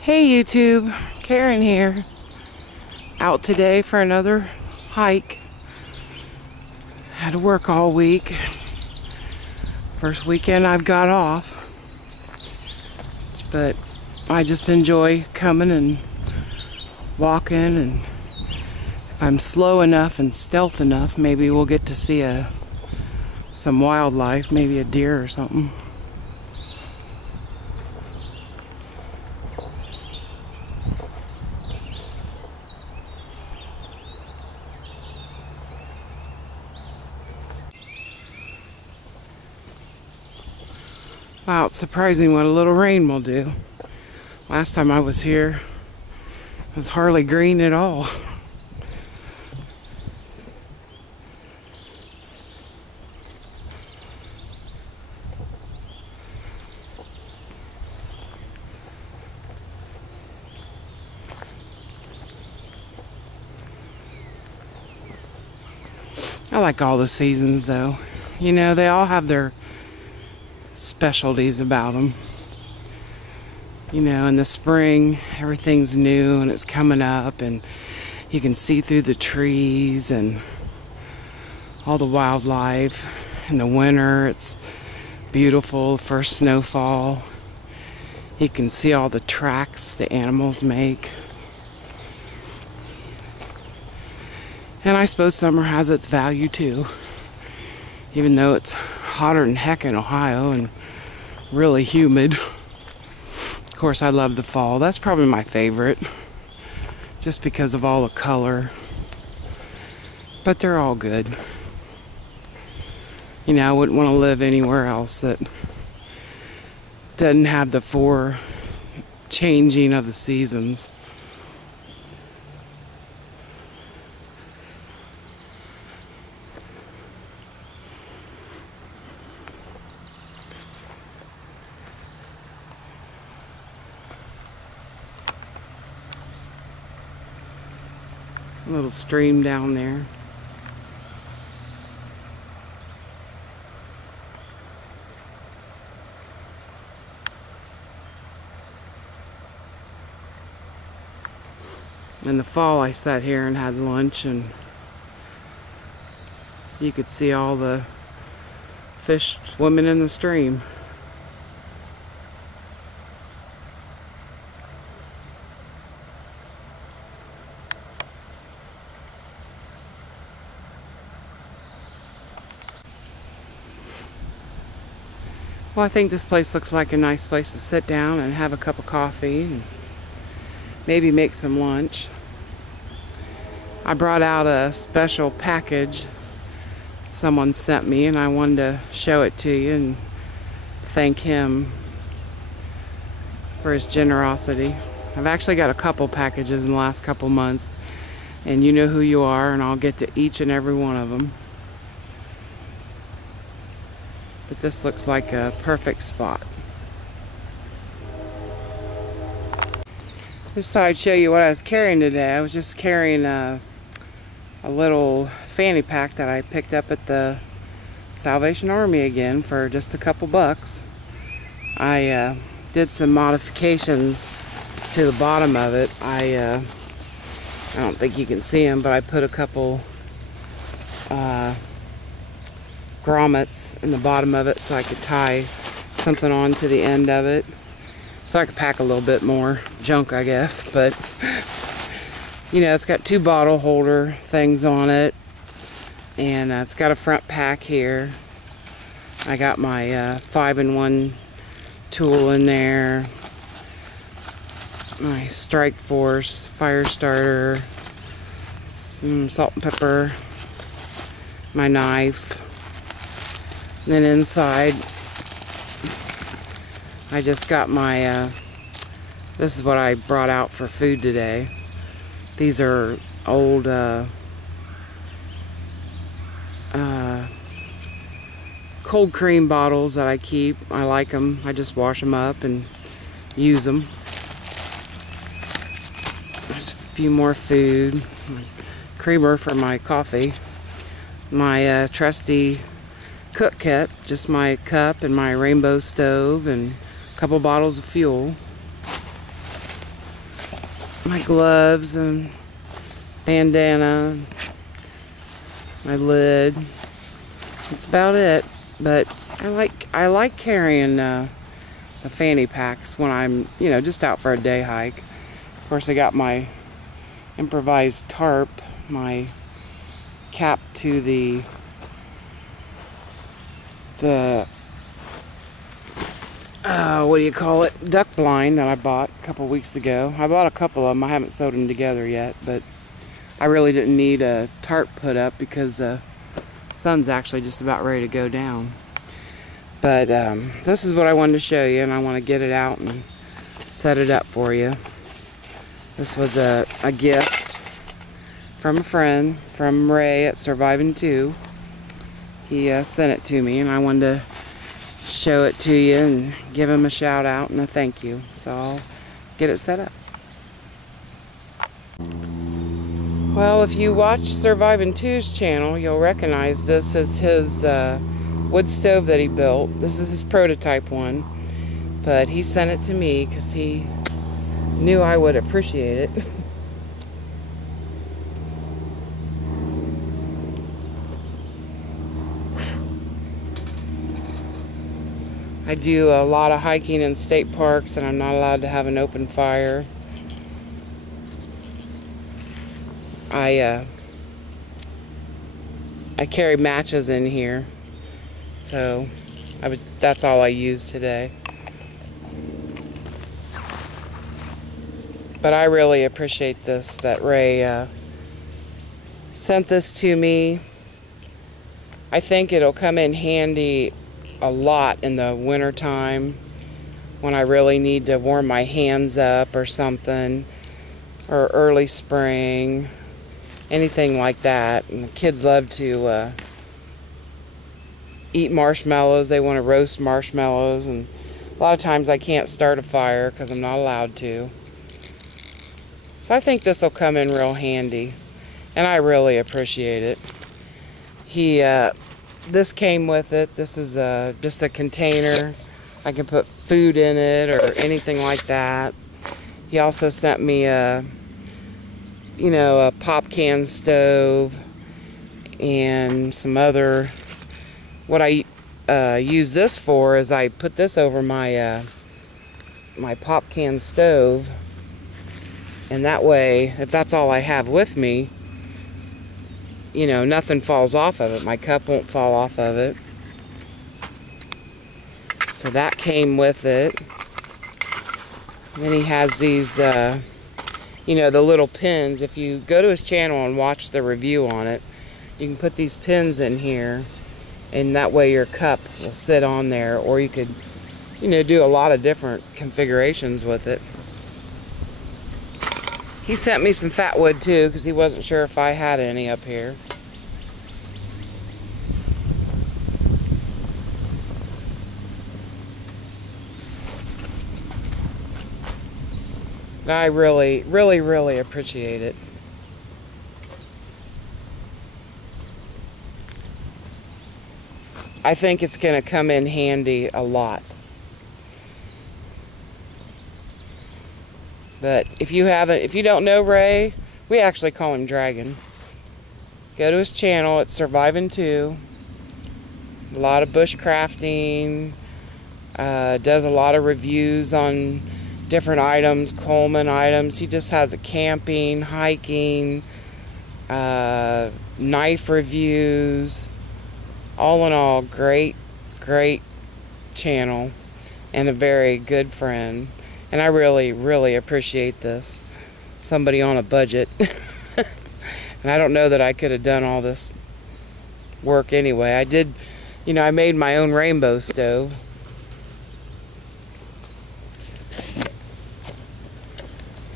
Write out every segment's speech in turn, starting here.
Hey YouTube, Karen here. Out today for another hike. Had to work all week. First weekend I've got off. But I just enjoy coming and walking, and if I'm slow enough and stealth enough, maybe we'll get to see some wildlife, maybe a deer or something. Wow, it's surprising what a little rain will do. Last time I was here, it was hardly green at all. I like all the seasons though. You know, they all have their specialties about them. You know, in the spring, everything's new and it's coming up and you can see through the trees and all the wildlife. In the winter, it's beautiful, the first snowfall. You can see all the tracks the animals make. And I suppose summer has its value too, even though it's hotter than heck in Ohio and really humid. Of course, I love the fall. That's probably my favorite, just because of all the color. But they're all good. You know, I wouldn't want to live anywhere else that doesn't have the four changing of the seasons. A little stream down there. In the fall, I sat here and had lunch, and you could see all the fish swimming in the stream. Well, I think this place looks like a nice place to sit down and have a cup of coffee and maybe make some lunch. I brought out a special package someone sent me, and I wanted to show it to you and thank him for his generosity. I've actually got a couple packages in the last couple months, and you know who you are, and I'll get to each and every one of them. But this looks like a perfect spot. Just thought I'd show you what I was carrying today. I was just carrying a little fanny pack that I picked up at the Salvation Army again for just a couple bucks. I did some modifications to the bottom of it. I don't think you can see them, but I put a couple grommets in the bottom of it so I could tie something on to the end of it, so I could pack a little bit more junk, I guess. But you know, it's got two bottle holder things on it, and it's got a front pack here. I got my 5-in-1 tool in there, my Strike Force fire starter, some salt and pepper, my knife. And then inside, I just got my, this is what I brought out for food today. These are old cold cream bottles that I keep. I like them. I just wash them up and use them. There's a few more food. Creamer for my coffee. My trusty cook kit, just my cup and my rainbow stove and a couple bottles of fuel. my gloves and bandana, my lid. That's about it. But I like carrying the fanny packs when I'm, just out for a day hike. Of course, I got my improvised tarp, my cap to the what do you call it, duck blind that I bought a couple weeks ago. I bought a couple of them. I haven't sewed them together yet, but I really didn't need a tarp put up because the sun's actually just about ready to go down. But this is what I wanted to show you, and I want to get it out and set it up for you. This was a gift from a friend, from Ray at Surviving 2. He sent it to me, and I wanted to show it to you and give him a shout out and a thank you. So I'll get it set up. Well, if you watch Surviving 2's channel, you'll recognize this as his wood stove that he built. This is his prototype one, but he sent it to me because he knew I would appreciate it. I do a lot of hiking in state parks, and I'm not allowed to have an open fire. I carry matches in here, so that's all I use today. But I really appreciate this, that Ray sent this to me. I think it'll come in handy a lot in the winter time when I really need to warm my hands up or something, or early spring, anything like that. And the kids love to eat marshmallows. They want to roast marshmallows, and a lot of times I can't start a fire because I'm not allowed to. So I think this will come in real handy, and I really appreciate it. This came with it. This is just a container. I can put food in it or anything like that. He also sent me a pop can stove and some other. What I use this for is I put this over my my pop can stove, and that way, if that's all I have with me, nothing falls off of it. My cup won't fall off of it. So that came with it. And then he has these, the little pins. If you go to his channel and watch the review on it, you can put these pins in here, and that way your cup will sit on there, or you could, do a lot of different configurations with it. He sent me some fat wood too, because he wasn't sure if I had any up here. I really, really, really appreciate it. I think it's going to come in handy a lot. But if you don't know Ray, we actually call him Dragon. Go to his channel, it's Surviving 2. A lot of bushcrafting. Does a lot of reviews on different items, Coleman items. He just has a camping, hiking, knife reviews. All in all, great channel, and a very good friend. And I really, really appreciate this. Somebody on a budget. And I don't know that I could have done all this work anyway. I did, I made my own rainbow stove.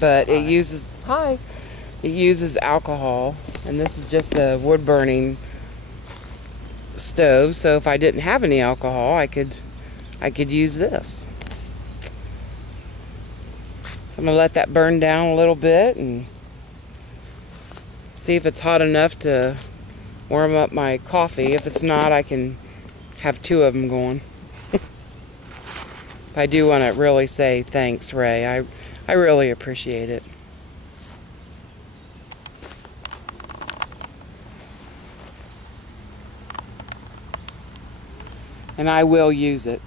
But it uses, it uses alcohol, and this is just a wood burning stove. So if I didn't have any alcohol, I could use this. So I'm gonna let that burn down a little bit and see if it's hot enough to warm up my coffee. If it's not, I can have two of them going. I do want to really say thanks, Ray. I really appreciate it. And I will use it.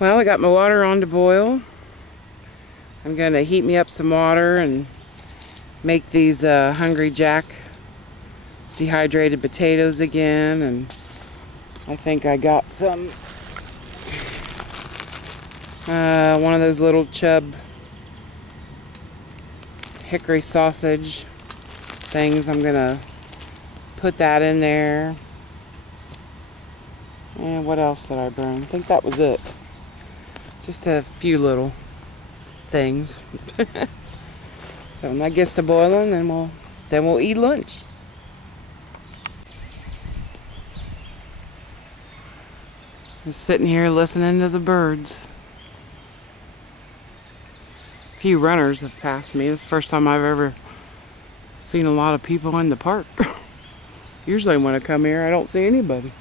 Well, I got my water on to boil. I'm going to heat me up some water and make these Hungry Jack dehydrated potatoes again. And I think I got some, one of those little chub hickory sausage things. I'm going to put that in there. And what else did I burn? I think that was it. Just a few little things. So when that gets to boiling, then we'll eat lunch. I'm sitting here listening to the birds. A few runners have passed me. It's the first time I've ever seen a lot of people in the park. Usually when I come here, I don't see anybody.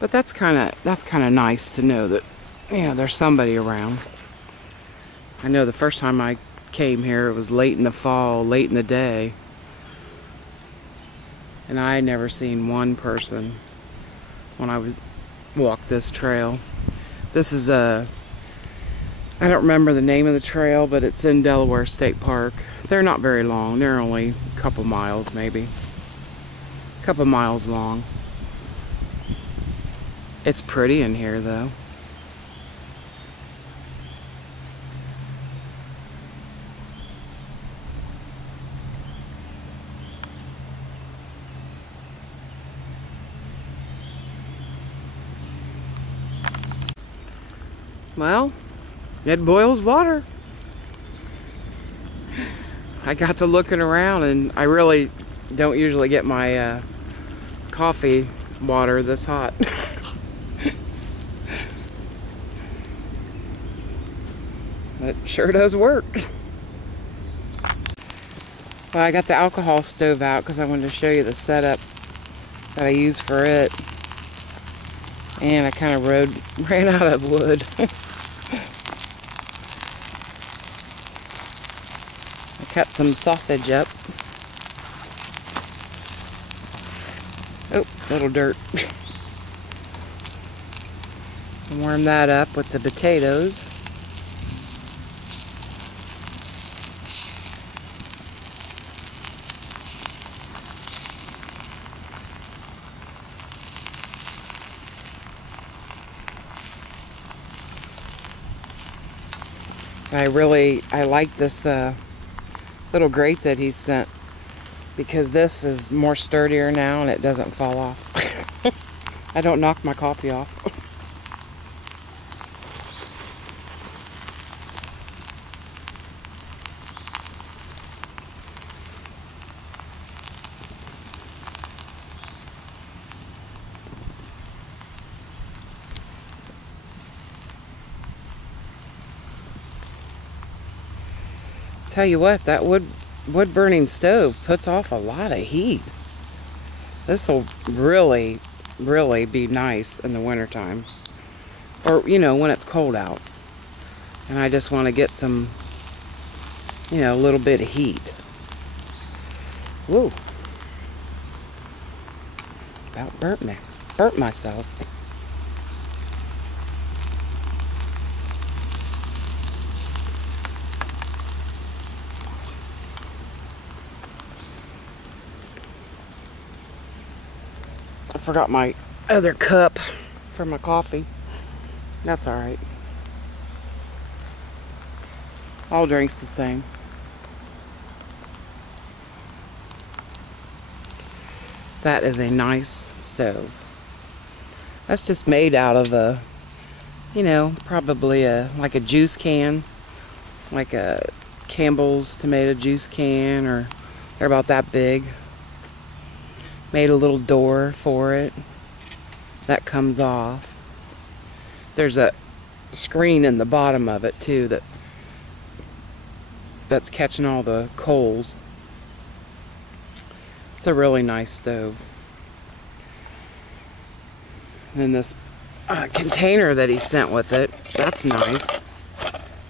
But that's kind of nice to know that, there's somebody around. I know the first time I came here, it was late in the fall, late in the day, and I had never seen one person when I would walk this trail. This is I don't remember the name of the trail, but it's in Delaware State Park. They're not very long. They're only a couple miles, maybe. A couple miles long. It's pretty in here, though. Well, it boils water. I got to looking around, and I really don't usually get my coffee water this hot. It sure does work. Well, I got the alcohol stove out because I wanted to show you the setup that I use for it. And I kind of ran out of wood. I cut some sausage up. Oh, little dirt. Warm that up with the potatoes. I like this little grate that he sent, because this is more sturdier now and it doesn't fall off. I don't knock my coffee off. Tell you what, that wood burning stove puts off a lot of heat. This will really be nice in the wintertime, or when it's cold out and I just want to get some a little bit of heat. Woo, about burnt myself. I forgot my other cup for my coffee. That's alright. All drinks the same. That is a nice stove. That's just made out of a, probably like a juice can. Like a Campbell's tomato juice can, or they're about that big. Made a little door for it that comes off. There's a screen in the bottom of it too that's catching all the coals. It's a really nice stove. And this container that he sent with it, that's nice.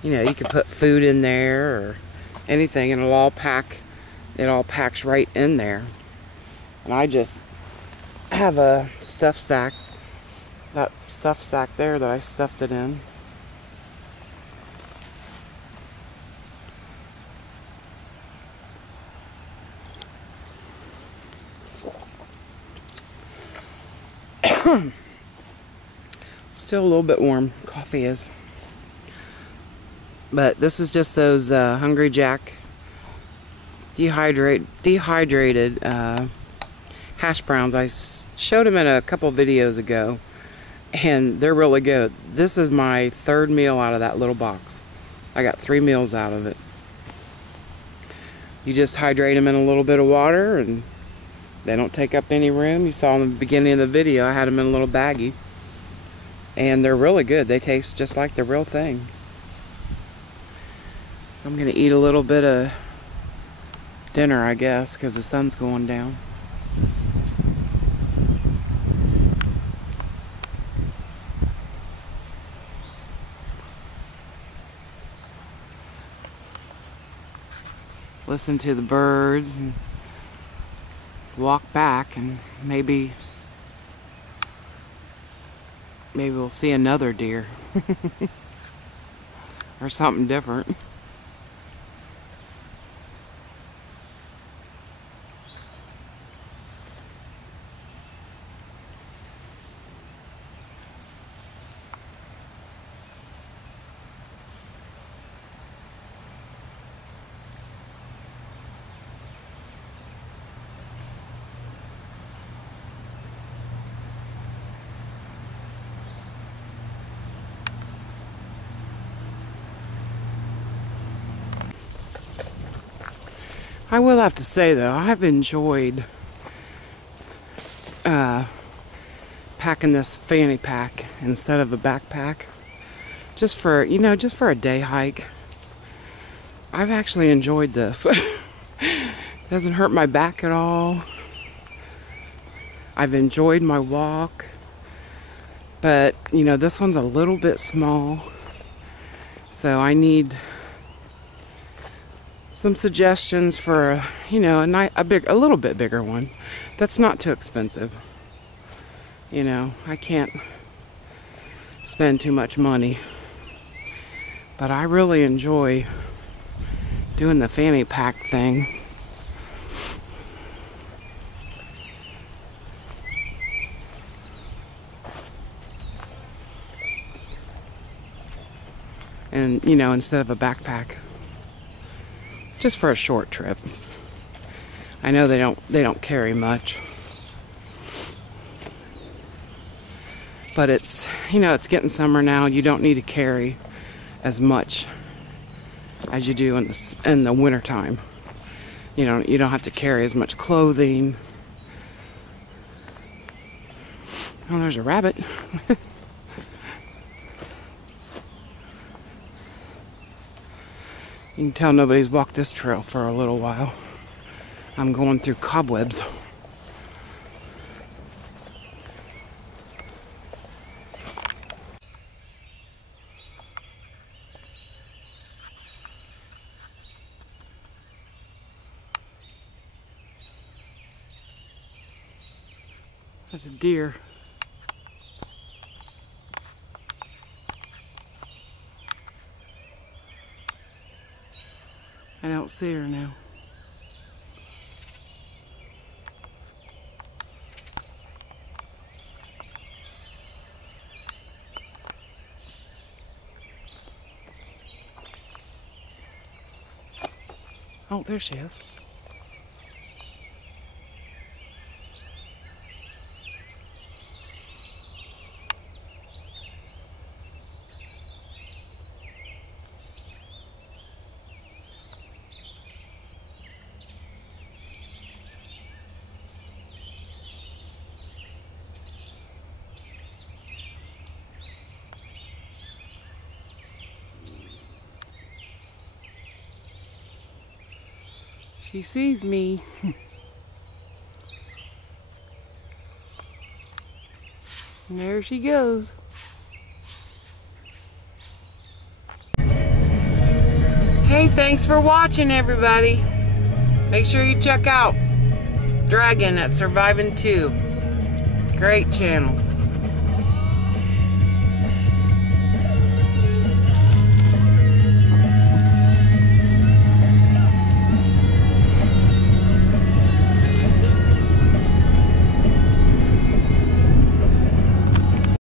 You know, you can put food in there or anything, and it'll all pack. It all packs right in there. And I just have a stuff sack, that stuff sack there that I stuffed it in. Still a little bit warm, coffee is. But this is just those Hungry Jack dehydrated hash browns. I showed them in a couple videos ago, and they're really good. This is my third meal out of that little box. I got 3 meals out of it. You just hydrate them in a little bit of water, and they don't take up any room. You saw in the beginning of the video I had them in a little baggie, and they're really good. They taste just like the real thing. So I'm gonna eat a little bit of dinner, I guess, because the sun's going down. Listen to the birds and walk back, and maybe we'll see another deer or something different. I will have to say though, I've enjoyed packing this fanny pack instead of a backpack, just for, you know, just for a day hike. I've actually enjoyed this. It doesn't hurt my back at all. I've enjoyed my walk, but you know, this one's a little bit small, so I need some suggestions for you know, a little bit bigger one that's not too expensive. You know, I can't spend too much money, but I really enjoy doing the fanny pack thing. And you know, instead of a backpack, just for a short trip. I know they don't carry much, but it's, you know, it's getting summer now. You don't need to carry as much as you do in the winter time. You know, you don't have to carry as much clothing. Oh, there's a rabbit. You can tell nobody's walked this trail for a little while. I'm going through cobwebs. That's a deer. I don't see her now. Oh, there she is. She sees me. And there she goes. thanks for watching, everybody. Make sure you check out Dragon at Surviving 2. Great channel.